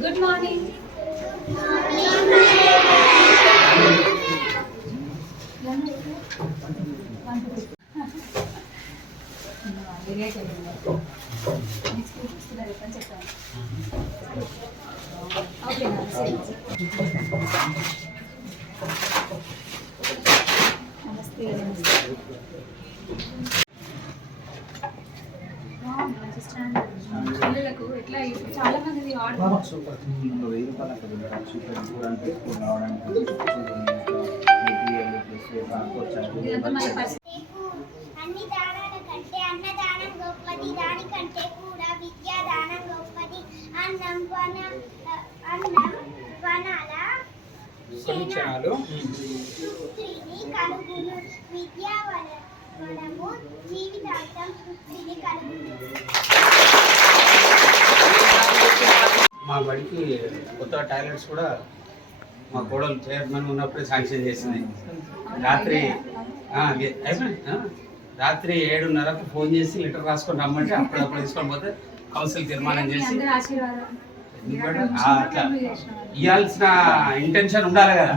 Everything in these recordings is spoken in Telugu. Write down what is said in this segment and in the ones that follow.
గుడ్ మార్నింగ్ నమస్తే నమస్తే మంచి స్టాండర్డ్ పిల్లలకు ఎట్లా ఇప్పుడు చాలా మంది ఇది ఆడుకోవచ్చు వెయ్యి రూపాయలు అక్కడ ఉంటారు సూపర్ చూడండి అన్ని దానాల కంటే అన్నదానం గొప్పది దానికంటే కూడా విద్యాదానం గొప్పది. అన్నం వన అన్నం వనాల క్షణాలు పుత్రిని కలుగును విద్యా వన వనము జీవితాంతం కలుగును బడికి కొత్త టాయిలెట్స్ కూడా మా కోడలు చైర్మన్ ఉన్నప్పుడే శాంక్షన్ చేసింది. రాత్రి. రాత్రి ఏడున్నరకు ఫోన్ చేసి లెటర్ రాసుకొని రమ్మంటే అప్పుడప్పుడు తీసుకొని పోతే కౌన్సిల్ తీర్మానం చేసి అట్లా ఇవ్వాల్సిన ఇంటెన్షన్ ఉండాలి కదా.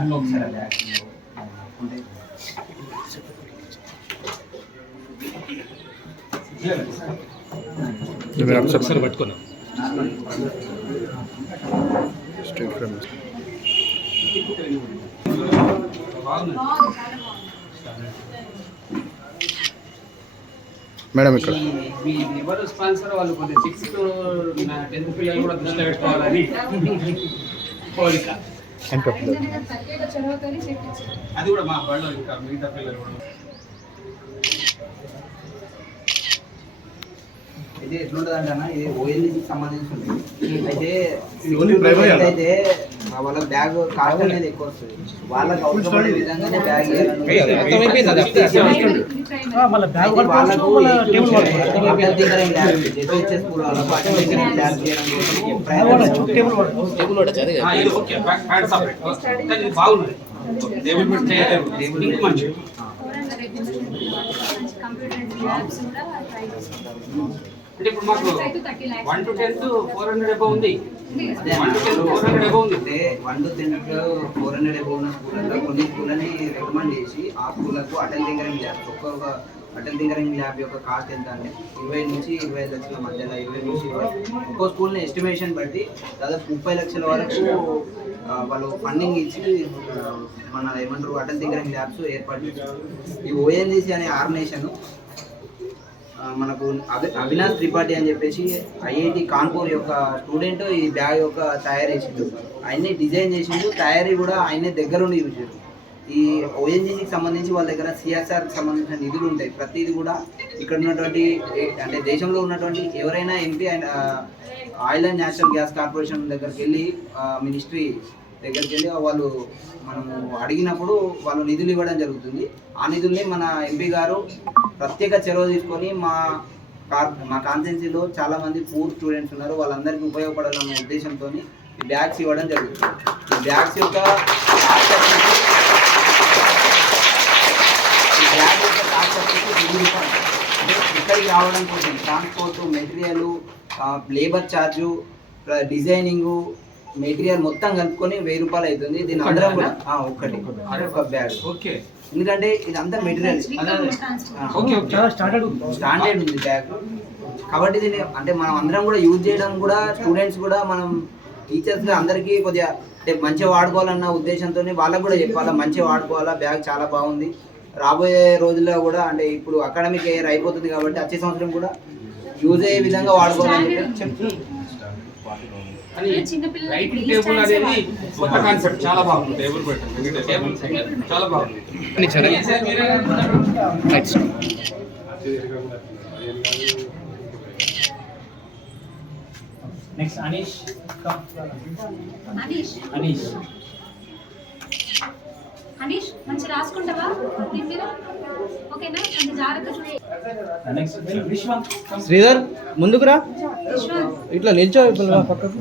ఒకసారి పట్టుకున్నాం స్ట్రీట్ మేడం ఇక్కడ. మీ ఎవరు స్పాన్సర్ వాళ్ళు సిక్స్త్ టెన్త్ పిల్లలు కూడా దృష్టిలో పెట్టుకోవాలని. కోరిక. అది కూడా మా బడిలో ఇంకా మిగతా పిల్లలు కూడా. అయితే ఎట్లుంటది అంటే అన్న ఇది ఓఎల్జీకి సంబంధించి ఉంది అయితే ఓన్లీ ప్రైమరీ అన్న? అయితే ఆ వాళ్ళ బ్యాగ్ కాస్ట్ అనేది ఎక్కువ వస్తుంది వాళ్ళకి అవసరమైన విధంగానే బ్యాగ్ మళ్ళీ బ్యాగ్ అయితే పట్టుకోవచ్చు, వాళ్ళకు మళ్ళీ టేబుల్ పట్టుకోవచ్చు. Atal tinkering lab, ZPHS school వాళ్ళకు అటల్ టింకరింగ్ ల్యాబ్ చేయడం కోసం టేబుల్ ప్రైవేట్ పట్టుకోవచ్చు, టేబుల్ పట్టుకోవచ్చు. ఆ, ఇది ఓకే ప్యాక్- ప్యాడ్ సపరేట్ కానీ ఇది బాగున్నది టేబుల్ పెట్టి చేయలేరు టేబుల్ మంచి కోరంగా రేపు మంచి కంప్యూటర్ ల్యాబ్స్ కూడా ట్రై చేసుకుంటాం అంటే ఇప్పుడు మాకు one to tenth four hundred above ఉంది. One to tenth four hundred above ఉంది. అంటే one to tenth four hundred above ఉన్న స్కూళ్ళలో కొన్ని స్కూళ్ళని రికమెండ్ చేసి ఆ స్కూళ్ళకు అటల్ టింకరింగ్ ల్యాబ్ ఒక్కొక్క అటల్ టింకరింగ్ ల్యాబ్ యొక్క కాస్ట్ ఎంత అంటే ఇరవై నుంచి ఇరవై ఐదు లక్షల మధ్యలో ఇరవై నుంచి ఇరవై ఒక్కో స్కూల్ని ఎస్టిమేషన్ బట్టి దాదాపు ముప్పై లక్షల వరకు వాళ్ళు ఫండింగ్ ఇచ్చి మన ఏమంటారు అటల్ టింకరింగ్ ల్యాబ్స్ ఏర్పాటు ఈ ఓఎన్జీసీ అనే ఆర్గనైజేషన్ మనకు అభి అవినాష్ త్రిపాఠి అని చెప్పేసి ఐఐటి కాన్పూర్ యొక్క స్టూడెంట్ ఈ బ్యాగ్ యొక్క తయారు చేసిండు. ఆయన్ని డిజైన్ చేసిండు తయారీ కూడా ఆయనే దగ్గరుండి చూసారు ఈ ఓఎన్జీసీకి సంబంధించి వాళ్ళ దగ్గర సిఎస్ఆర్కి సంబంధించిన నిధులు ఉంటాయి. ప్రతిదీ కూడా ఇక్కడ ఉన్నటువంటి అంటే దేశంలో ఉన్నటువంటి ఎవరైనా MP and oil and natural gas corporation దగ్గరికి వెళ్ళి మినిస్ట్రీ దగ్గరికి వెళ్ళి వాళ్ళు మనము అడిగినప్పుడు వాళ్ళు నిధులు ఇవ్వడం జరుగుతుంది. ఆ నిధుల్ని మన ఎంపీ గారు ప్రత్యేక చొరవ తీసుకొని మా కా- మా కాన్స్టెన్సీలో చాలా మంది పూర్ స్టూడెంట్స్ ఉన్నారు. వాళ్ళందరికీ ఉపయోగపడాలన్న ఉద్దేశంతో ఈ బ్యాగ్స్ ఇవ్వడం జరుగుతుంది. ఈ బ్యాగ్స్ యొక్క ఇక్కడికి రావడం కోసం transport material labour charge designing material మొత్తం కలుపుకొని వెయ్యి రూపాయలు అవుతుంది. దీని అందరం కూడా ఆ, ఒక్కటి. ఒక బ్యాగ్ ఓకే. ఎందుకంటే ఇదంతా మెటీరియల్. Okay okay. చాలా స్టాండర్డ్ ఉంది. స్టాండర్డ్ ఉంది బ్యాగ్. కాబట్టి దీన్ని అంటే మనం అందరం కూడా యూజ్ చేయడం కూడా స్టూడెంట్స్ కూడా మనం టీచర్స్ అందరికీ కొద్దిగా అంటే మంచిగా వాడుకోవాలన్న ఉద్దేశంతో వాళ్ళకు కూడా చెప్పాలా మంచిగా వాడుకోవాలా బ్యాగ్ చాలా బాగుంది. రాబోయే రోజుల్లో కూడా అంటే ఇప్పుడు అకాడమిక్ ఇయర్ అయిపోతుంది కాబట్టి వచ్చే సంవత్సరం కూడా యూజ్ అయ్యే విధంగా వాడుకోవాలని చెప్పి కానీ చిన్న పిల్లలకి రైటింగ్ ఈ టేబుల్ stands అనేది వాడతారు. కొత్త కాన్సెప్ట్ చాలా బాగుంది. టేబుల్ పెట్టండి. టేబుల్ చాలా బాగుంది. ఈసారి మీరే అనుకుంటారు? Next Anish come. Anish Anish Anish మంచి రాసుకుంటావా? దీని మీద? ఓకేనా? జాగ్రత్త. శ్రీధర్ ముందుకురా విశ్వాస్ ఇట్లా నిల్చో ఇప్పుడు పక్కకు.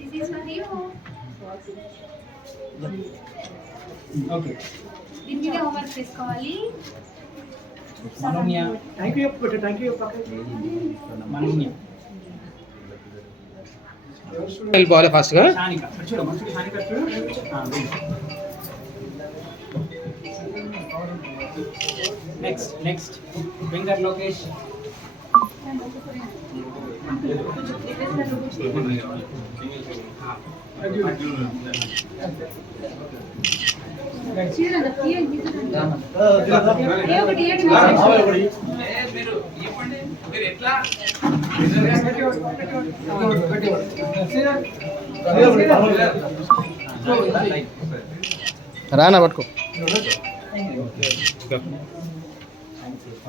This is for you. Okay దీని మీద హోంవర్క్ చేసుకోవాలి మనోన్య. థ్యాంక్ యూ చెప్పు థ్యాంక్ యూ మనోన్య. వెళ్ళిపోవాలి ఫాస్ట్గా నెక్స్ట్ నెక్స్ట్ వెంకట్ లోకేష్ చీరలు, రానా పట్టుకో.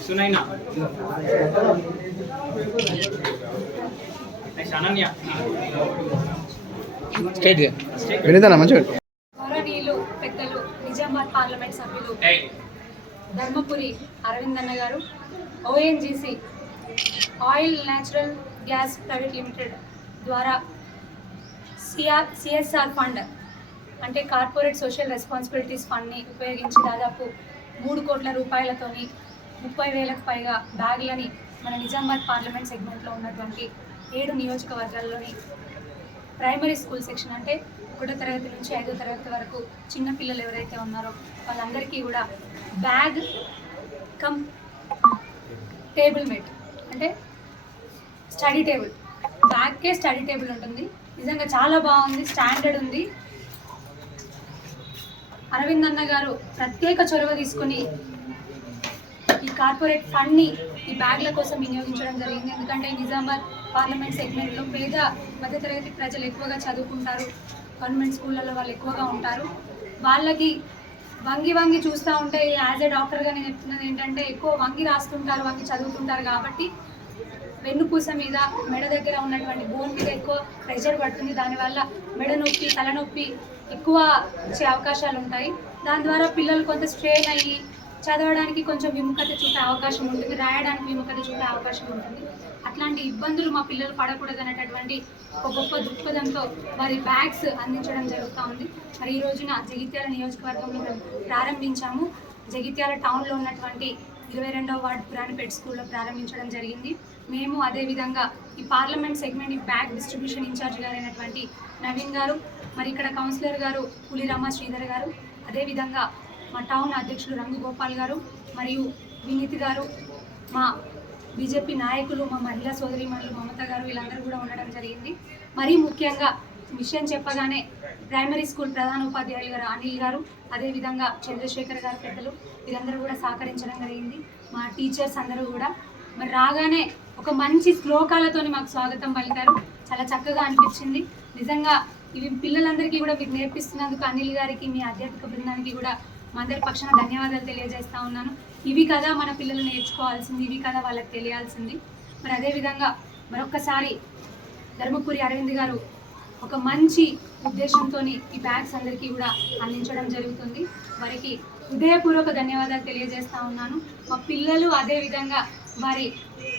సునైనా. అనన్య స్టేట్ మంచిగా పెద్దలు నిజామాబాద్ పార్లమెంట్ సభ్యులు ధర్మపురి అరవింద్ అన్న గారు ONGC oil natural gas private limited ద్వారా సిఆర్ సిఎస్ఆర్ ఫండ్ అంటే కార్పొరేట్ సోషల్ రెస్పాన్సిబిలిటీస్ ఫండ్ని ఉపయోగించి దాదాపు మూడు కోట్ల రూపాయలతోని ముప్పై వేలకు పైగా బ్యాగులని మన నిజామాబాద్ పార్లమెంట్ సెగ్మెంట్లో ఉన్నటువంటి ఏడు నియోజకవర్గాల్లోని ప్రైమరీ స్కూల్ సెక్షన్ అంటే ఒకటో తరగతి నుంచి ఐదో తరగతి వరకు చిన్న పిల్లలు ఎవరైతే ఉన్నారో వాళ్ళందరికీ కూడా బ్యాగ్ కమ్ టేబుల్ మెట్ అంటే స్టడీ టేబుల్. బ్యాగ్కే స్టడీ టేబుల్ ఉంటుంది. నిజంగా చాలా బాగుంది స్టాండర్డ్ ఉంది. అరవింద్ అన్న గారు ప్రత్యేక చొరవ తీసుకొని ఈ కార్పొరేట్ ఫండ్ని ఈ బ్యాగ్ల కోసం వినియోగించడం జరిగింది. ఎందుకంటే నిజామాబాద్ పార్లమెంట్ సెగ్మెంట్లో పేద మధ్యతరగతి ప్రజలు ఎక్కువగా చదువుకుంటారు. గవర్నమెంట్ స్కూళ్ళలో వాళ్ళు ఎక్కువగా ఉంటారు. వాళ్ళకి వంగి వంగి చూస్తూ ఉంటే యాజ్ ఏ డాక్టర్గా నేను చెప్తున్నది ఏంటంటే ఎక్కువ వంగి రాస్తుంటారు వంగి చదువుకుంటారు కాబట్టి వెన్నుపూస మీద మెడ దగ్గర ఉన్నటువంటి బోన్ మీద ఎక్కువ ప్రెషర్ పడుతుంది. దానివల్ల మెడ నొప్పి తలనొప్పి ఎక్కువ వచ్చే అవకాశాలు ఉంటాయి దాని ద్వారా పిల్లలు కొంత స్ట్రెయిన్ అయ్యి చదవడానికి కొంచెం విముఖత చూపే అవకాశం ఉంటుంది. రాయడానికి విముఖత చూపే అవకాశం ఉంటుంది. అట్లాంటి ఇబ్బందులు మా పిల్లలు పడకూడదు అనేటటువంటి ఒక గొప్ప దృక్పథంతో వారి బ్యాగ్స్ అందించడం జరుగుతూ ఉంది. మరి ఈ రోజున జగిత్యాల నియోజకవర్గంలో మేము ప్రారంభించాము. జగిత్యాల టౌన్లో ఉన్నటువంటి ఇరవై రెండవ వార్డు పెట్ స్కూల్లో ప్రారంభించడం జరిగింది. మేము అదేవిధంగా ఈ పార్లమెంట్ సెగ్మెంట్ ఈ బ్యాగ్ డిస్ట్రిబ్యూషన్ ఇన్ఛార్జ్ గారైనటువంటి నవీన్ గారు మరి ఇక్కడ కౌన్సిలర్ గారు పులిరామ శ్రీధర్ గారు అదేవిధంగా మా టౌన్ అధ్యక్షులు రంగు గోపాల్ గారు మరియు వినీత్ గారు మా బీజేపీ నాయకులు మా మహిళా సోదరిమణులు మమత గారు వీళ్ళందరూ కూడా ఉండడం జరిగింది. మరీ ముఖ్యంగా విషయం చెప్పగానే ప్రైమరీ స్కూల్ ప్రధాన ఉపాధ్యాయులు గారు అనిల్ గారు అదేవిధంగా చంద్రశేఖర్ గారు పెద్దలు వీరందరూ కూడా సహకరించడం జరిగింది. మా టీచర్స్ అందరూ కూడా. మరి రాగానే ఒక మంచి శ్లోకాలతోని మాకు స్వాగతం పలికారు. చాలా చక్కగా అనిపించింది. నిజంగా ఇవి పిల్లలందరికీ కూడా మీకు నేర్పిస్తున్నందుకు అనిల్ గారికి మీ అధ్యాపక బృందానికి కూడా మా అందరి పక్షాన ధన్యవాదాలు తెలియజేస్తా ఉన్నాను. ఇవి కదా మన పిల్లలు నేర్చుకోవాల్సింది ఇవి కదా వాళ్ళకి తెలియాల్సింది. మరి అదేవిధంగా మరొక్కసారి ధర్మపురి అరవింద్ గారు ఒక మంచి ఉద్దేశంతో ఈ బ్యాగ్స్ అందరికీ కూడా అందించడం జరుగుతుంది. వారికి హృదయపూర్వక ధన్యవాదాలు తెలియజేస్తా ఉన్నాను. మా పిల్లలు అదేవిధంగా వారి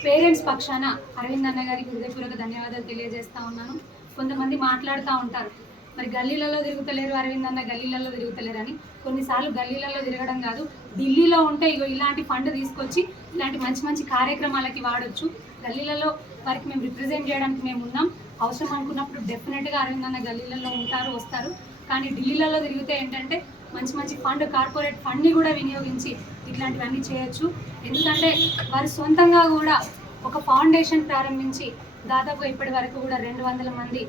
పేరెంట్స్ పక్షాన అరవింద్ అన్న గారికి హృదయపూర్వక ధన్యవాదాలు తెలియజేస్తా ఉన్నాను. కొంతమంది మాట్లాడుతూ ఉంటారు. మరి గల్లీలలో తిరుగుతలేరు అరవింద్ అన్న గల్లీలలో తిరుగుతలేరు అని కొన్నిసార్లు గల్లీలలో తిరగడం కాదు ఢిల్లీలో ఉంటే ఇగో ఇలాంటి ఫండ్ తీసుకొచ్చి ఇలాంటి మంచి మంచి కార్యక్రమాలకి వాడొచ్చు. గల్లీలలో వారికి మేము రిప్రజెంట్ చేయడానికి మేము ఉన్నాం. అవసరం అనుకున్నప్పుడు డెఫినెట్గా అరవింద్ అన్న గల్లీలలో ఉంటారు వస్తారు. కానీ ఢిల్లీలలో తిరిగితే ఏంటంటే మంచి మంచి ఫండ్ కార్పొరేట్ ఫండ్ని కూడా వినియోగించి ఇట్లాంటివన్నీ చేయొచ్చు. ఎందుకంటే వారు సొంతంగా కూడా ఒక ఫౌండేషన్ ప్రారంభించి దాదాపు ఇప్పటి వరకు కూడా రెండు వందల మంది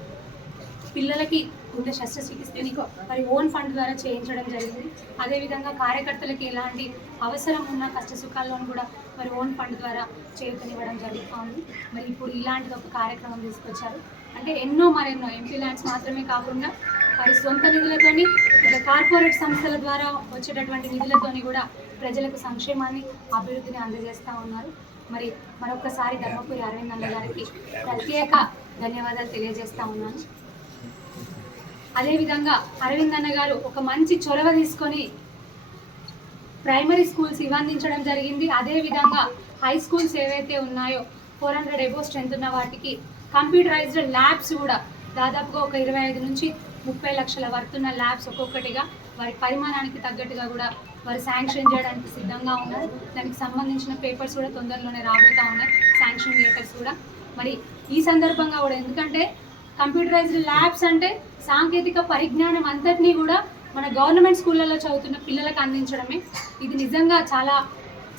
పిల్లలకి గుండె శస్త్రచికిత్సని మరి ఓన్ ఫండ్ ద్వారా చేయించడం జరిగింది. అదేవిధంగా కార్యకర్తలకి ఎలాంటి అవసరం ఉన్న కష్ట సుఖాల్లోనూ కూడా మరి ఓన్ ఫండ్ ద్వారా చేయూతనివ్వడం జరుగుతుంది. మరి ఇప్పుడు ఇలాంటిది ఒక కార్యక్రమం తీసుకొచ్చారు. అంటే ఎన్నో మరెన్నో ఎంపీ ల్యాండ్స్ మాత్రమే కాకుండా వారి సొంత నిధులతోని ఇట్లా కార్పొరేట్ సంస్థల ద్వారా వచ్చేటటువంటి నిధులతోని కూడా ప్రజలకు సంక్షేమాన్ని అభివృద్ధిని అందజేస్తూ ఉన్నారు. మరి మరొకసారి ధర్మపురి అరవింద్ అన్న గారికి ప్రత్యేక ధన్యవాదాలు తెలియజేస్తా ఉన్నాను అదేవిధంగా అరవింద్ అన్న గారు ఒక మంచి చొరవ తీసుకొని ప్రైమరీ స్కూల్స్ ఇవ్వందించడం జరిగింది. అదేవిధంగా హై స్కూల్స్ ఏవైతే ఉన్నాయో ఫోర్ హండ్రెడ్ ఎబో స్ట్రెంత్ ఉన్న వాటికి కంప్యూటరైజ్డ్ ల్యాబ్స్ కూడా దాదాపుగా ఒక ఇరవై ఐదు నుంచి ముప్పై లక్షల వర్తున్న ల్యాబ్స్ ఒక్కొక్కటిగా వారి పరిమాణానికి తగ్గట్టుగా కూడా వారు శాంక్షన్ చేయడానికి సిద్ధంగా ఉన్నారు. దానికి సంబంధించిన పేపర్స్ కూడా తొందరలోనే రాబోతా ఉన్నాయి. శాంక్షన్ లెటర్స్ కూడా. మరి ఈ సందర్భంగా కూడా ఎందుకంటే కంప్యూటరైజ్డ్ ల్యాబ్స్ అంటే సాంకేతిక పరిజ్ఞానం అంతటినీ కూడా మన గవర్నమెంట్ స్కూళ్ళలో చదువుతున్న పిల్లలకు అందించడమే. ఇది నిజంగా చాలా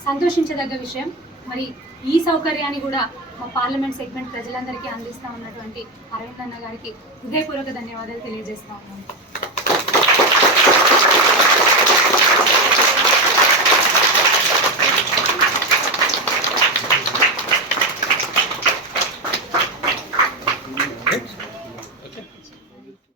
సంతోషించదగ్గ విషయం. మరి ఈ సౌకర్యాన్ని కూడా మా పార్లమెంట్ సెగ్మెంట్ ప్రజలందరికీ అందిస్తా ఉన్నటువంటి అరవింద్ అన్న గారికి హృదయపూర్వక ధన్యవాదాలు తెలియజేస్తా ఉన్నాను.